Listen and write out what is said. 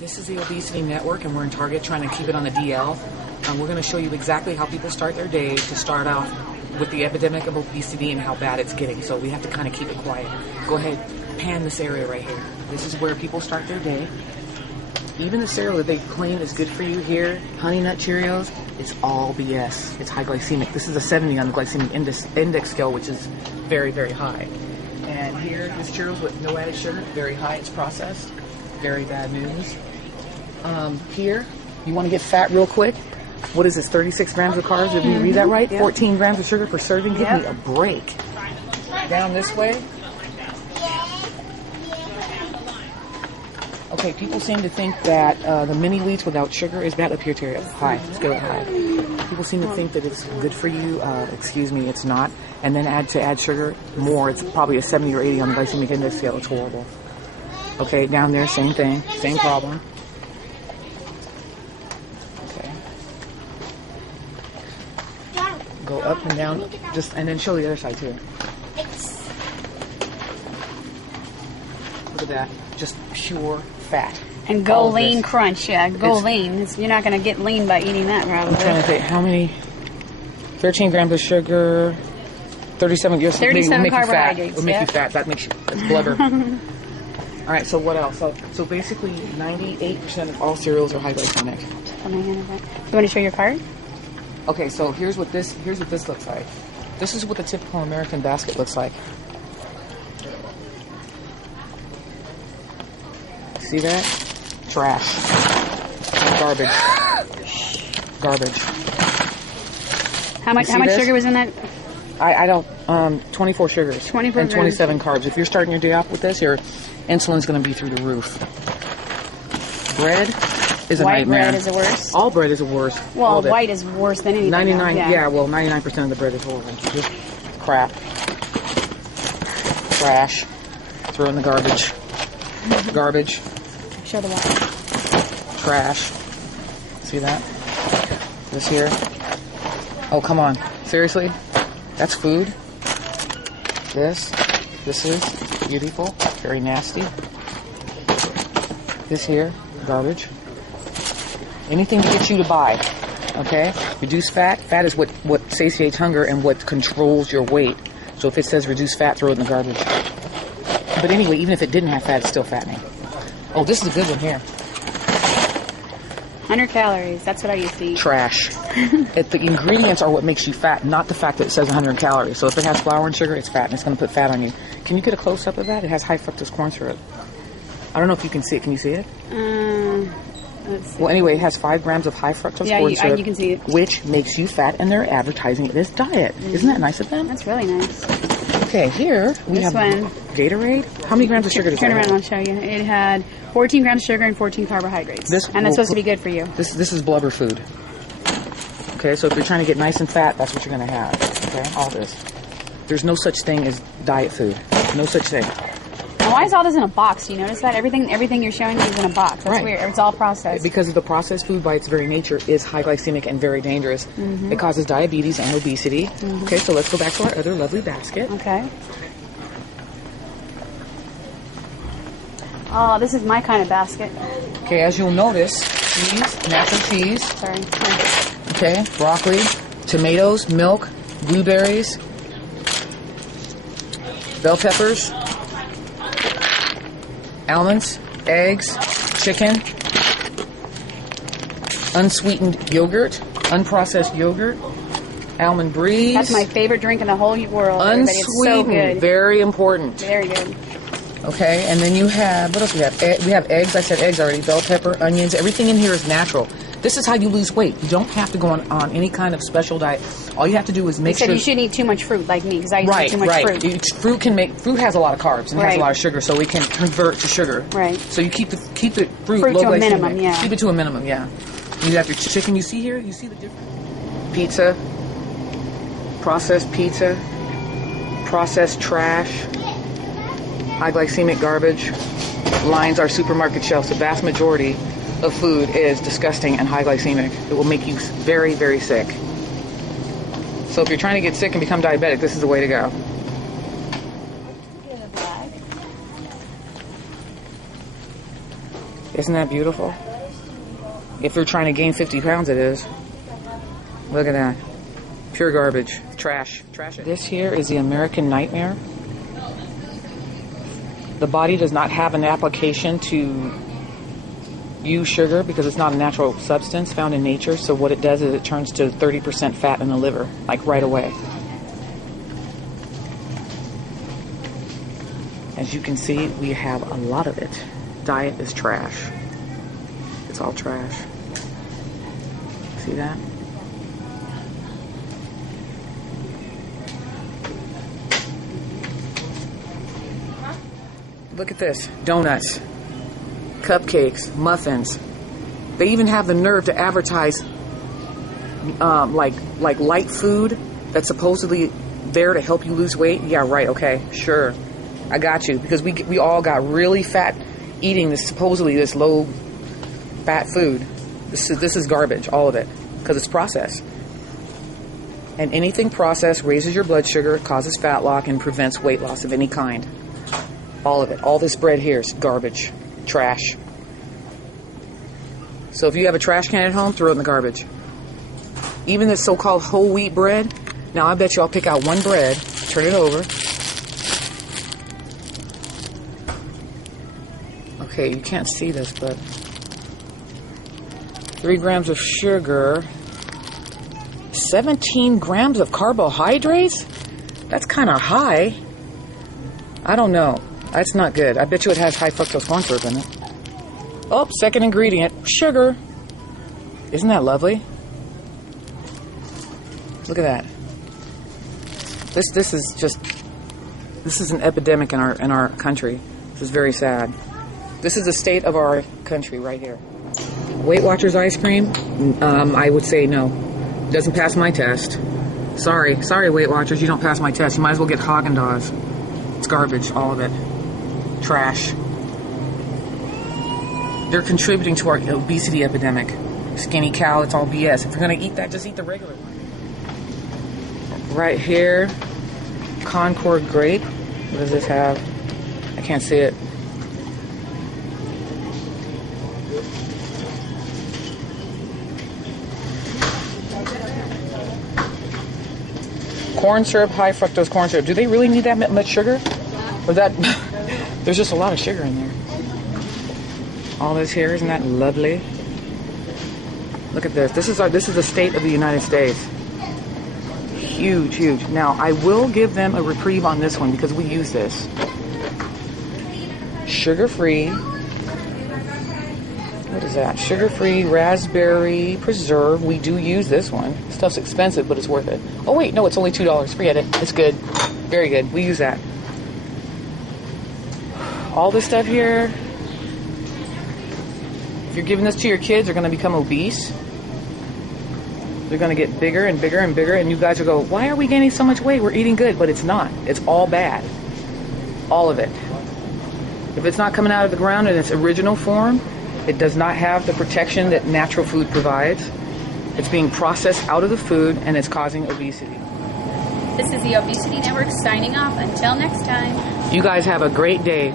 This is the Obesity Network, and we're in Target trying to keep it on the DL. We're going to show you exactly how people start their day to start off with the epidemic of obesity and how bad it's getting. So we have to kind of keep it quiet. Go ahead, pan this area right here. This is where people start their day. Even the cereal that they claim is good for you here, Honey Nut Cheerios, it's all BS. It's high glycemic. This is a 70 on the glycemic index scale, which is very, very high. And here, this Cheerios with no added sugar, very high. It's processed. Very bad news. Here, you want to get fat real quick. What is this, 36 grams of carbs? Did you read that right? Yep. 14 grams of sugar per serving. Give me a break. Down this way. Okay, people seem to think that the mini wheats without sugar is bad. Up here, Terry. High. Let's go high. People seem to think that it's good for you. Excuse me, it's not. And then add sugar more. It's probably a 70 or 80 on the glycemic index scale. It's horrible. Okay, down there, same thing. Same problem. Okay. Go up and down. And then show the other side, too. Look at that. Just pure fat. And go lean crunch, yeah. Go lean. You're not going to get lean by eating that, probably. I'm trying to think, how many? 13 grams of sugar, 37. 37 carbohydrates. Will make you fat. That makes you blubber. All right. So what else? So basically, 98% of all cereals are high glycemic. You want to show your card? Okay. So here's what this looks like. This is what the typical American basket looks like. See that? Trash. Garbage. How much sugar was in that? I don't, 24 sugars. 24 and 27 carbs. If you're starting your day off with this, your insulin's going to be through the roof. Bread is a white nightmare. Bread is the worst? All bread is the worst. Well, white is worse than anything. 99, yeah. Well, 99% of the bread is horrible. Just crap. Trash. Throw in the garbage. Garbage. Show the water. Trash. See that? This here. Oh, come on. Seriously? That's food? This is beautiful. Very nasty. This here, garbage. Anything to get you to buy. Okay? Reduce fat. Fat is what satiates hunger and what controls your weight. So if it says reduce fat, throw it in the garbage. But anyway, even if it didn't have fat, it's still fattening. Oh, this is a good one here. 100 calories. That's what I used to eat. Trash. The ingredients are what makes you fat, not the fact that it says 100 calories. So if it has flour and sugar, it's fat, and it's going to put fat on you. Can you get a close-up of that? It has high fructose corn syrup. I don't know if you can see it. Can you see it? Let's see. Well, anyway, it has 5 grams of high fructose corn syrup, you can see it. which makes you fat, and they're advertising it as diet. Isn't that nice of them? That's really nice. Okay, here we have Gatorade. How many grams of sugar does that have? Turn around, I'll show you. It had 14 grams of sugar and 14 carbohydrates. And that's supposed to be good for you. This is blubber food. Okay, so if you're trying to get nice and fat, that's what you're going to have. Okay, all this. There's no such thing as diet food. No such thing. Now, why is all this in a box? Do you notice that? Everything you're showing me is in a box. That's weird. It's all processed. Because of the processed food by its very nature is high glycemic and very dangerous. It causes diabetes and obesity. Okay, so let's go back to our other lovely basket. Okay. Oh, this is my kind of basket. Okay, as you'll notice, cheese, natural cheese. Sorry. Okay, broccoli, tomatoes, milk, blueberries, bell peppers, almonds, eggs, chicken, unsweetened yogurt, unprocessed yogurt, almond brie. That's my favorite drink in the whole world. Unsweetened, it's so good. very important. Very good. Okay, and then you have, what else we have? We have eggs. I said eggs already. Bell pepper, onions. Everything in here is natural. This is how you lose weight. You don't have to go on any kind of special diet. All you have to do is make sure. You shouldn't eat too much fruit like me because I used to eat too much fruit. Fruit has a lot of carbs and it has a lot of sugar, so it can convert to sugar. Right. So you keep the fruit low to a minimum. Yeah. Keep it to a minimum. Yeah. You have your chicken. You see here. You see the difference. Pizza. Processed pizza. Processed trash. High glycemic garbage lines our supermarket shelves. The vast majority of food is disgusting and high glycemic. It will make you very, very sick. So if you're trying to get sick and become diabetic, this is the way to go. Isn't that beautiful? If you're trying to gain 50 pounds, it is. Look at that. Pure garbage. Trash. Trash it. This here is the American Nightmare. The body does not have an application to use sugar because it's not a natural substance found in nature. So what it does is it turns to 30% fat in the liver, like right away. As you can see, we have a lot of it. Diet is trash. It's all trash. See that? Look at this. Donuts, cupcakes, muffins. They even have the nerve to advertise like light food that's supposedly there to help you lose weight. Yeah, right. Okay, sure. I got you. Because we all got really fat eating this supposedly this low fat food. This is garbage, all of it, because it's processed. And anything processed raises your blood sugar, causes fat loss, and prevents weight loss of any kind. All of it. All this bread here is garbage. Trash. So if you have a trash can at home, throw it in the garbage. Even this so-called whole wheat bread. Now I bet you I'll pick out one bread, turn it over. Okay, you can't see this, but 3 grams of sugar, 17 grams of carbohydrates? That's kind of high. I don't know. That's not good. I bet you it has high fructose corn syrup in it. Oh, second ingredient, sugar. Isn't that lovely? Look at that. This is an epidemic in our country. This is very sad. This is the state of our country right here. Weight Watchers ice cream, I would say no. Doesn't pass my test. Sorry, Weight Watchers, you don't pass my test. You might as well get Haagen-Dazs. It's garbage, all of it. Trash. They're contributing to our obesity epidemic. Skinny cow, it's all BS. If you're gonna eat that, just eat the regular one. Right here, Concord grape. What does this have? I can't see it. Corn syrup, high fructose corn syrup. Do they really need that much sugar? Or that? There's just a lot of sugar in there. All this here, isn't that lovely? Look at this. This is the state of the United States. Huge, huge. Now I will give them a reprieve on this one because we use this. Sugar-free. What is that? Sugar-free raspberry preserve. We do use this one. Stuff's expensive, but it's worth it. Oh wait, no, it's only $2. Forget it. It's good. Very good. We use that. All this stuff here. If you're giving this to your kids, they're going to become obese. They're going to get bigger and bigger and bigger, and you guys will go, why are we gaining so much weight? We're eating good, but it's not. It's all bad. All of it. If it's not coming out of the ground in its original form, it does not have the protection that natural food provides. It's being processed out of the food, and it's causing obesity. This is the Obesity Network signing off. Until next time. You guys have a great day.